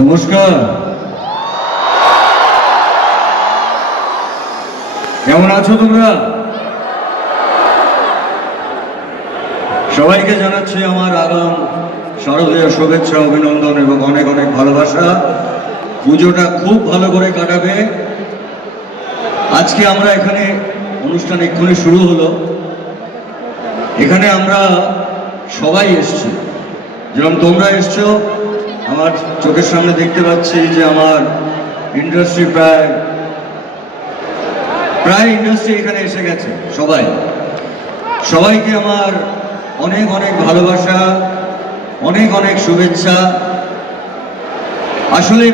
নমস্কার। কেমন আছো তোমরা? সবাইকে জানাচ্ছি আমার আগাম শারদীয় শুভেচ্ছা, অভিনন্দন এবং অনেক অনেক ভালোবাসা। পুজোটা খুব ভালো করে কাটাবে। আজকে আমরা এখানে অনুষ্ঠান এক্ষুনি শুরু হলো। এখানে আমরা সবাই এসছি। যেরকম তোমরা এসছো আমার চোখের সামনে দেখতে পাচ্ছি যে আমার ইন্ডাস্ট্রি প্রায় প্রায় ইন্ডাস্ট্রি এখানে এসে গেছে, সবাই। সবাইকে আমার অনেক অনেক ভালোবাসা, অনেক অনেক শুভেচ্ছা। আসলে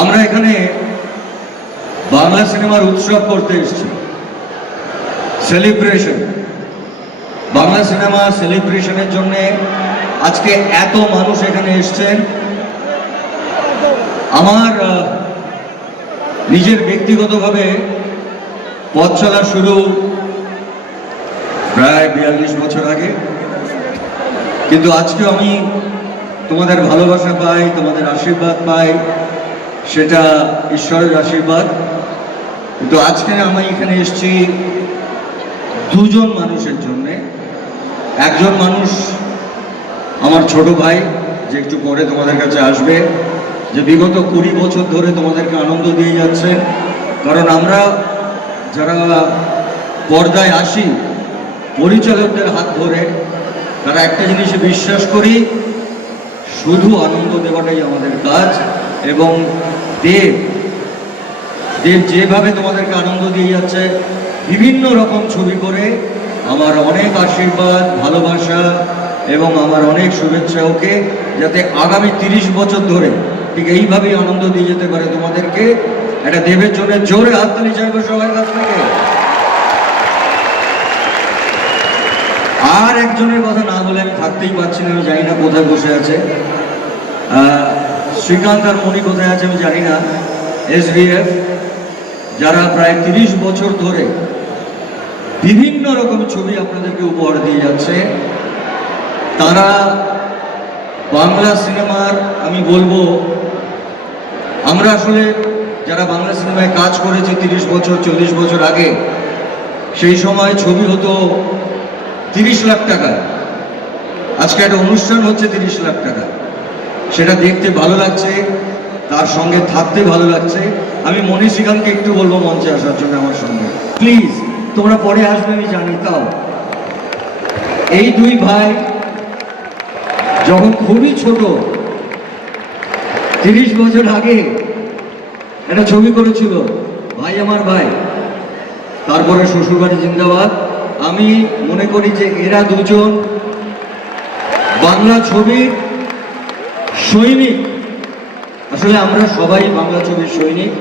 আমরা এখানে বাংলা সিনেমার উৎসব করতে এসেছি। সেলিব্রেশন বাংলা সিনেমা সেলিব্রেশনের জন্য আজকে এত মানুষ এখানে এসছেন। আমার নিজের ব্যক্তিগতভাবে পথ চলা শুরু প্রায় বিয়াল্লিশ বছর আগে। কিন্তু আজকে আমি তোমাদের ভালোবাসা পাই, তোমাদের আশীর্বাদ পাই, সেটা ঈশ্বরের আশীর্বাদ। কিন্তু আজকে আমি এখানে এসেছি দুজন মানুষের জন্যে। একজন মানুষ আমার ছোট ভাই যে একটু পরে তোমাদের কাছে আসবে, যে বিগত কুড়ি বছর ধরে তোমাদেরকে আনন্দ দিয়ে যাচ্ছে। কারণ আমরা যারা পর্দায় আসি, পরিচালকদের হাত ধরে তারা একটা জিনিসে বিশ্বাস করি, শুধু আনন্দ দেওয়াটাই আমাদের কাজ এবং দেব দেব যেভাবে তোমাদেরকে আনন্দ দিয়ে যাচ্ছে, বিভিন্ন রকম ছবি করে আমার অনেক আশীর্বাদ, ভালোবাসা এবং আমার অনেক শুভেচ্ছা ওকে, যাতে আগামী তিরিশ বছর ধরে ঠিক এইভাবেই আনন্দ দিয়ে যেতে পারে তোমাদেরকে। একটা দেবের জন্য জোরে হাততালি চাইব সবার কাছ থেকে। আর একজনের কথা না বলে আমি থাকতেই পারছি না, আমি জানি না কোথায় বসে আছে। শ্রীকান্ত আর মণি কোথায় আছে আমি জানি না। এসবিএফ যারা প্রায় তিরিশ বছর ধরে বিভিন্ন রকম ছবি আপনাদেরকে উপহার দিয়ে যাচ্ছে। তারা বাংলা সিনেমার, আমি বলব, আমরা আসলে যারা বাংলা সিনেমায় কাজ করেছি তিরিশ বছর, চল্লিশ বছর আগে, সেই সময় ছবি হতো তিরিশ লাখ টাকা আজকে একটা অনুষ্ঠান হচ্ছে তিরিশ লাখ টাকা। সেটা দেখতে ভালো লাগছে, তার সঙ্গে থাকতে ভালো লাগছে। আমি শ্রীকান্তকে একটু বলব মঞ্চে আসার জন্য আমার সঙ্গে। প্লিজ, তোমরা পরে আসবে, আমি জানি, তাও। এই দুই ভাই যখন খুবই ছোট, তিরিশ বছর আগে একটা ছবি করেছিল, ভাই আমার ভাই। তারপরে শ্বশুরবাড়ি জিন্দাবাদ। আমি মনে করি যে এরা দুজন বাংলা ছবির সৈনিক। আসলে আমরা সবাই বাংলা ছবির সৈনিক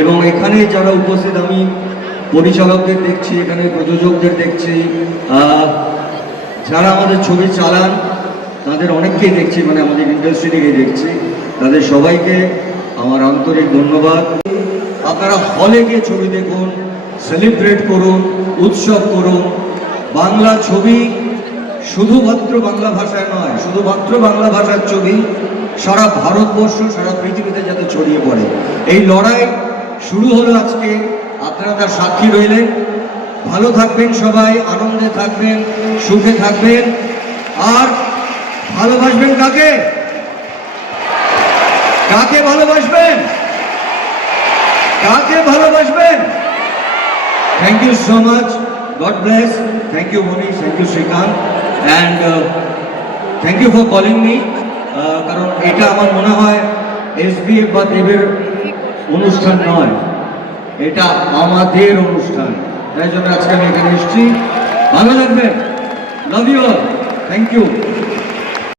এবং এখানে যারা উপস্থিত, আমি পরিচালকদের দেখছি, এখানে প্রযোজকদের দেখছি যারা আমাদের ছবি চালান তাদের অনেককেই দেখছি মানে আমাদের ইন্ডাস্ট্রি থেকে দেখছি। তাদের সবাইকে আমার আন্তরিক ধন্যবাদ। আপনারা হলে গিয়ে ছবি দেখুন সেলিব্রেট করুন, উৎসব করুন। বাংলা ছবি শুধুমাত্র বাংলা ভাষায় নয়, শুধুমাত্র বাংলা ভাষার ছবি সারা ভারতবর্ষ, সারা পৃথিবীতে যাতে ছড়িয়ে পড়ে। এই লড়াই শুরু হলো আজকে। আপনারা তার সাক্ষী রইলেন। ভালো থাকবেন সবাই, আনন্দে থাকবেন, সুখে থাকবেন। আর ভালোবাসবেন কাকে? কাকে ভালোবাসবেন? কাকে ভালোবাসবেন? Thank you so much God bless thank you Manish thank you Srikanth and thank you for calling me কারণ এটা আমার মনে হয় এসবিএফ বা দেবের অনুষ্ঠান নয়। এটা আমাদের অনুষ্ঠান। তাই জন্য আজকে আমি এখানে এসেছি। ভালো লাগবে love you all thank you